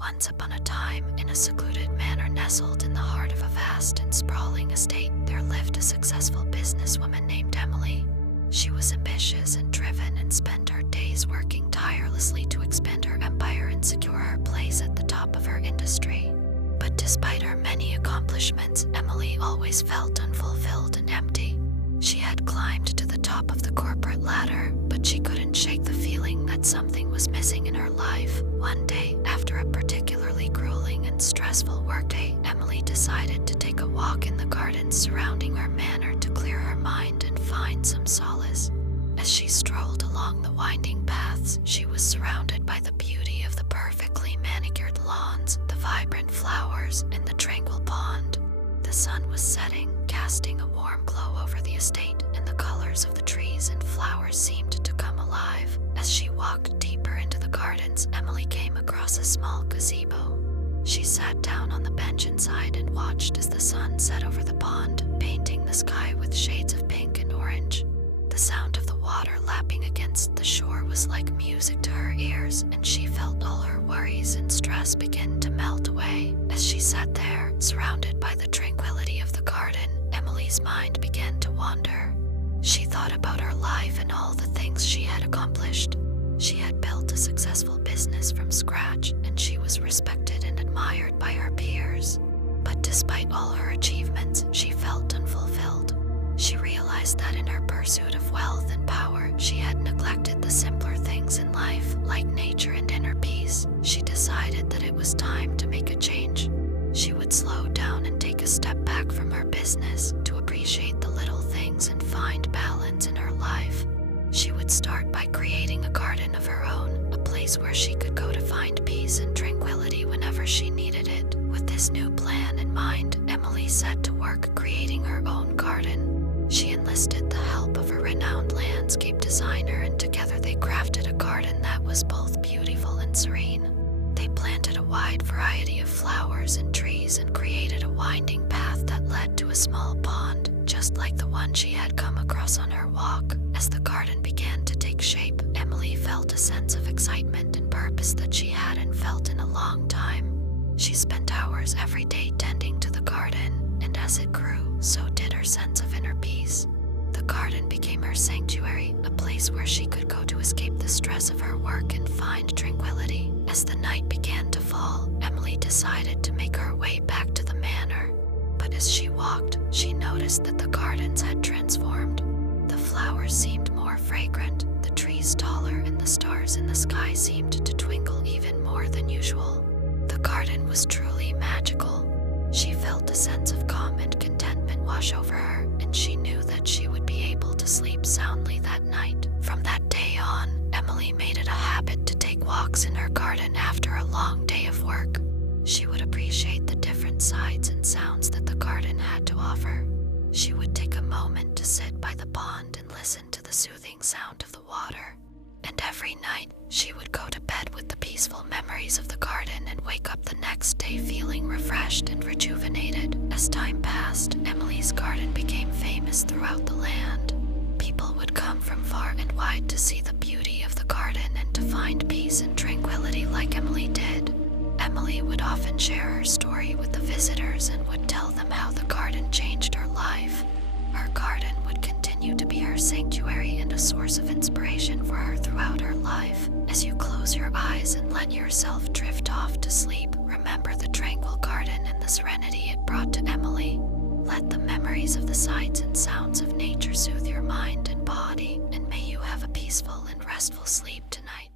Once upon a time, in a secluded manor nestled in the heart of a vast and sprawling estate, there lived a successful businesswoman named Emily. She was ambitious and driven and spent her days working tirelessly to expand her empire and secure her place at the top of her industry. But despite her many accomplishments, Emily always felt unfulfilled and empty. She had climbed to the top of the corporate ladder, but she couldn't shake the feeling that something was missing in her life. One day, after a particularly grueling and stressful workday, Emily decided to take a walk in the gardens surrounding her manor to clear her mind and find some solace. As she strolled along the winding paths, she was surrounded by the beauty of the perfectly manicured lawns, the vibrant flowers, and the tranquil pond. The sun was setting, casting a warm glow over the estate, and the colors of the trees and flowers seemed to come alive. As she walked deeper into the gardens, Emily came across a small gazebo. She sat down on the bench inside and watched as the sun set over the pond, painting the sky with shades of pink and orange. The sound of the water lapping against the shore was like music to her ears, and she felt all her worries and stress begin to melt away. As she sat there, surrounded by the tranquility of the garden, Emily's mind began to wander. She thought about her life and all the things she had accomplished. She had built a successful business from scratch, and she was respected and admired by her peers. But despite all her achievements, she felt unfulfilled. She realized that in her pursuit of wealth and power, she had neglected the simpler things in life, like nature and inner peace. She decided that it was time to make a change. She would slow down and take a step back from her business to appreciate the little things and find balance in her life. She would start by creating a garden of her own, a place where she could go to find peace and tranquility whenever she needed it. With this new plan in mind, Emily set to work creating her own garden. She enlisted the help of a renowned landscape designer, and together they crafted a garden that was both beautiful and serene. They planted a wide variety of flowers and trees and created a winding path that led to a small pond, just like the one she had come across on her walk. As the garden began to take shape, Emily felt a sense of excitement and purpose that she hadn't felt in a long time. She spent hours every day tending to the garden, and as it grew, so did her sense of inner peace. The garden became her sanctuary, a place where she could go to escape the stress of her work and find tranquility. As the night began to fall, Emily decided to make her way back to the manor. But as she walked, she noticed that the gardens had transformed. The flowers seemed more fragrant, the trees taller, and the stars in the sky seemed to twinkle even more than usual. The garden was truly magical. She felt a sense of calm and contentment wash over her, and she knew that she would be able to sleep soundly that night. From that day on, Emily made it a habit to take walks in her garden after a long day of work. She would appreciate the different sights and sounds that the garden had to offer. She would take a moment to sit by the pond and listen to the soothing sound of the water. And every night, she would go to bed with the peaceful memories of the garden and wake up the next day feeling refreshed and rejuvenated. As time passed, Emily's garden became famous throughout the land. People would come from far and wide to see the beauty of the garden and to find peace and tranquility like Emily did. Emily would often share her story with the visitors and would tell them how the garden changed her life. Her garden would continue to be her sanctuary and a source of inspiration for her throughout her life. As you close your eyes and let yourself drift off to sleep, remember the tranquil garden and the serenity it brought to Emily. Let the memories of the sights and sounds of nature soothe your mind and body, and may you have a peaceful and restful sleep tonight.